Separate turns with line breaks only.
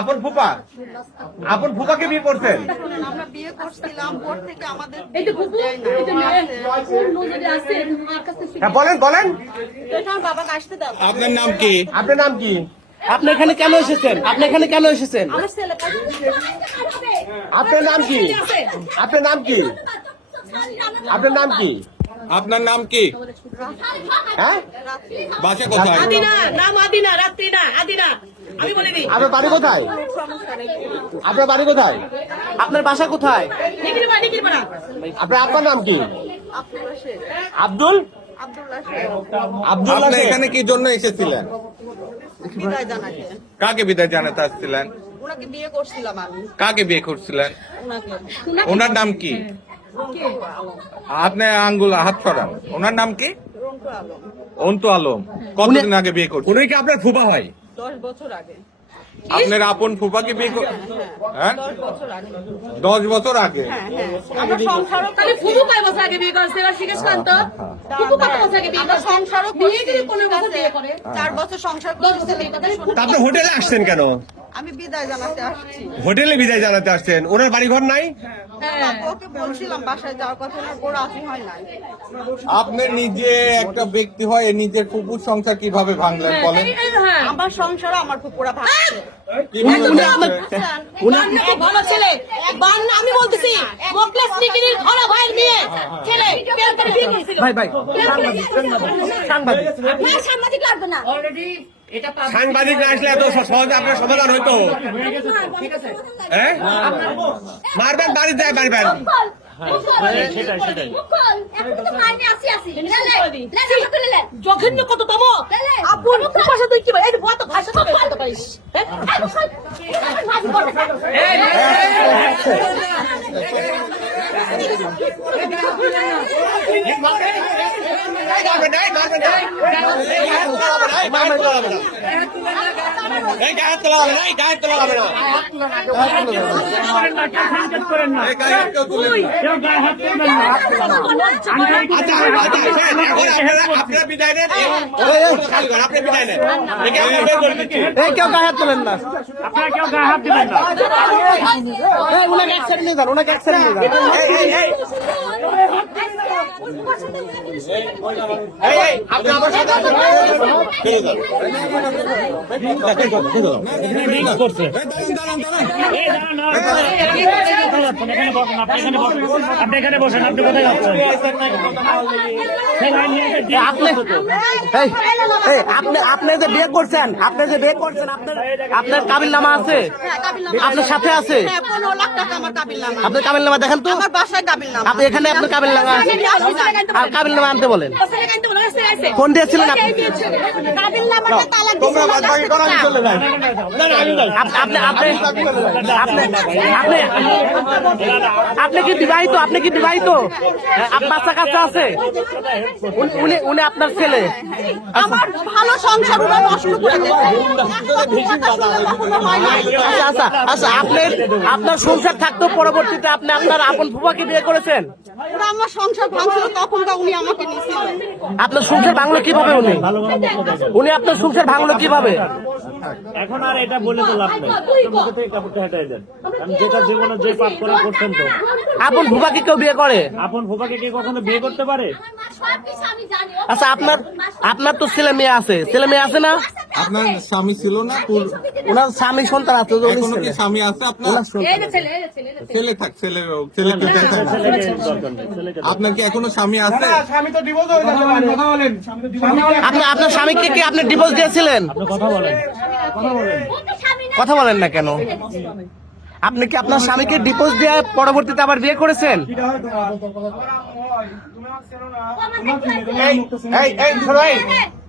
আপন ফুপা? আপন ফুপাকে বিয়ে
আমরা করছিলাম থেকে আমাদের
কাছে
হ্যাঁ বলেন বলেন।
বাবাকে আসতে দাও।
আপনার নাম কি?
আপনার নাম কি?
আপনি এখানে কেন এসেছেন? আপনি এখানে কেন এসেছেন?
আপনার নাম কি? আপনার নাম কি? আপনার নাম কি?
আপনার নাম কি?
হ্যাঁ?
বাসা কোথায়?
আদিনা নাম আদিনা রাত্রি না আদিনা।
আপনার বাড়ি কোথায়? আপনার বাড়ি কোথায়?
আপনার বাসা কোথায়?
আপনার আপনার নাম কি? আব্দুল আব্দুল
আপনি এখানে কি জন্য এসেছিলেন? কাকে বিদায় জানাতে আসছিলেন?
ওনাকে বিয়ে করছিলাম আমি।
কাকে বিয়ে করছিলেন? ওনার নাম কি? আপনি আঙ্গুল হাত সরান। ওনার নাম কি? অন্তু আলম। কতদিন আগে বিয়ে করছেন
উনি কি আপনার ফুপা হয়
দশ বছর আগে।
আপনার আপন ফুপাকে বিয়ে কর হ্যাঁ?
দশ বছর আগে।
দশ বছর আগে?
হ্যাঁ হ্যাঁ। আমার সংসারও
তাহলে ফুবু কয় বছর আগে বিয়ে করছে? এবার জিজ্ঞেস করেন তো ফুবু কত বছর আগে বিয়ে
আমরা
করছে?
সংসারও
বিয়ে
করছি।
কিন্তু পনেরো বছর বিয়ে করে?
চার বছর সংসার
দশ
করছি।
বছর বিয়ে করে? তাহলে
তা আপনি হোটেলে আসছেন কেন?
আমি বিদায় জানাতে আসছি।
হোটেলে বিদায় জানাতে আসছেন। ওনার বাড়ি ঘর নাই?
হ্যাঁ।
ওকে বলছিলাম বাসায় যাওয়ার কথা ওনার রাজি হয় নাই।
আপনি নিজে একটা ব্যক্তি হয় নিজের ফুপুর সংসার কীভাবে ভাঙলেন বলেন?
এই- এই- হ্যাঁ
আমার সংসার আমার পুকুরা ভাঙছে।
ভালো ছেলে। আমি বলতেছি মোকলেস ঘন ভাইয়ের মেয়ে ছেলে।
ভাই ভাই। সাংবাদিক
না, সাংবাদিক। লাগবে না।
সাংবাদিক না আসলে এত সহজে আপনার সমাধান হইতো হ্যাঁ মারবেন বাড়ি যায় মারবেন
জঘন্য কত তম আপন ভাষা তুই কি এই ভাষা ভাষা তো বলতে পারিস
মারবেন না, না। না, না। গায়ে হাত না, গায়ে হাত না।
গায়ে কেউ তুলেন না।
আপনারা- আপনারা বিদায় নেন, আপনি বিদায় নেন। একে আমি বের করে দিচ্ছি।
এই কেউ গায়ে হাত তোলেন না এই এক সাইড নিয়ে যান ওনাকে এক সাইড নিয়ে যান
এই, এই, এই, এই, এই, আপনি আমার সাথে আসেন। চলে যান।
এই দাঁড়ান, দাঁড়ান, দাঁড়ান।
আপনি এখানে বসেন আপনি কোথায়
যে বিয়ে করছেন আপনি যে বিয়ে করছেন আপনার আপনার কাবিল নামা আছে? আপনার সাথে আছে আপনার কাবিল নামা দেখেন তো? আপনি এখানে আপনার কাবিল নামা আছে? আর কাবিল নামা আনতে বলেন। ফোন দিয়েছিলেন আপনি?
কাবিল নামাটা তালাক
তোমরা বাদবাকি করো, আমি চলে যাই। না, না, আমি যাই।
আপ- আপনি আপনি আপনি আপনি আপনি কি বিবাহিত? আপনি কি বিবাহিত? আপনার বাচ্চা কাচ্চা আছে? উনি- উনি উনি আপনার ছেলে।
ভালো সংসার
আচ্ছা আচ্ছা আচ্ছা। আপনার আপনার সংসার থাকতো পরবর্তীতে আপনি আপনার আপন ফুফাকে বিয়ে করেছেন?
ওরা আমার সংসার ভাঙছিল তখন উনি আমাকে নিছিল
আপনার সংসার ভাঙলো কীভাবে উনি? উনি আপনার সংসার ভাঙলো কীভাবে?
এখন আর এটা বলে তো লাভ নেই। মুখে থেকে কাপড়টা হেঁটে দেন। আমি যেটা জীবনে যে পাপ করে করছেন তো।
আপন ফুফাকে কেউ বিয়ে করে?
আপন ফুফাকে কি কখনো বিয়ে করতে পারে?
আচ্ছা আপনার আপনার তো ছেলে মেয়ে আছে। ছেলে মেয়ে আছে না?
আপনার স্বামী ছিল না
ওনার স্বামী সন্তান আছে
এখনও কি স্বামী আছে আপনার ছেলে থাক ছেলে ছেলেকে আপনার কি এখনও স্বামী আছে
আপনি আপনার স্বামীকে কি আপনি ডিভোর্স দিয়েছিলেন
কথা বলেন
কথা বলেন না কেন আপনি কি আপনার স্বামীকে ডিপোজ দিয়ে পরবর্তীতে আবার বিয়ে করেছেন
এই, এই,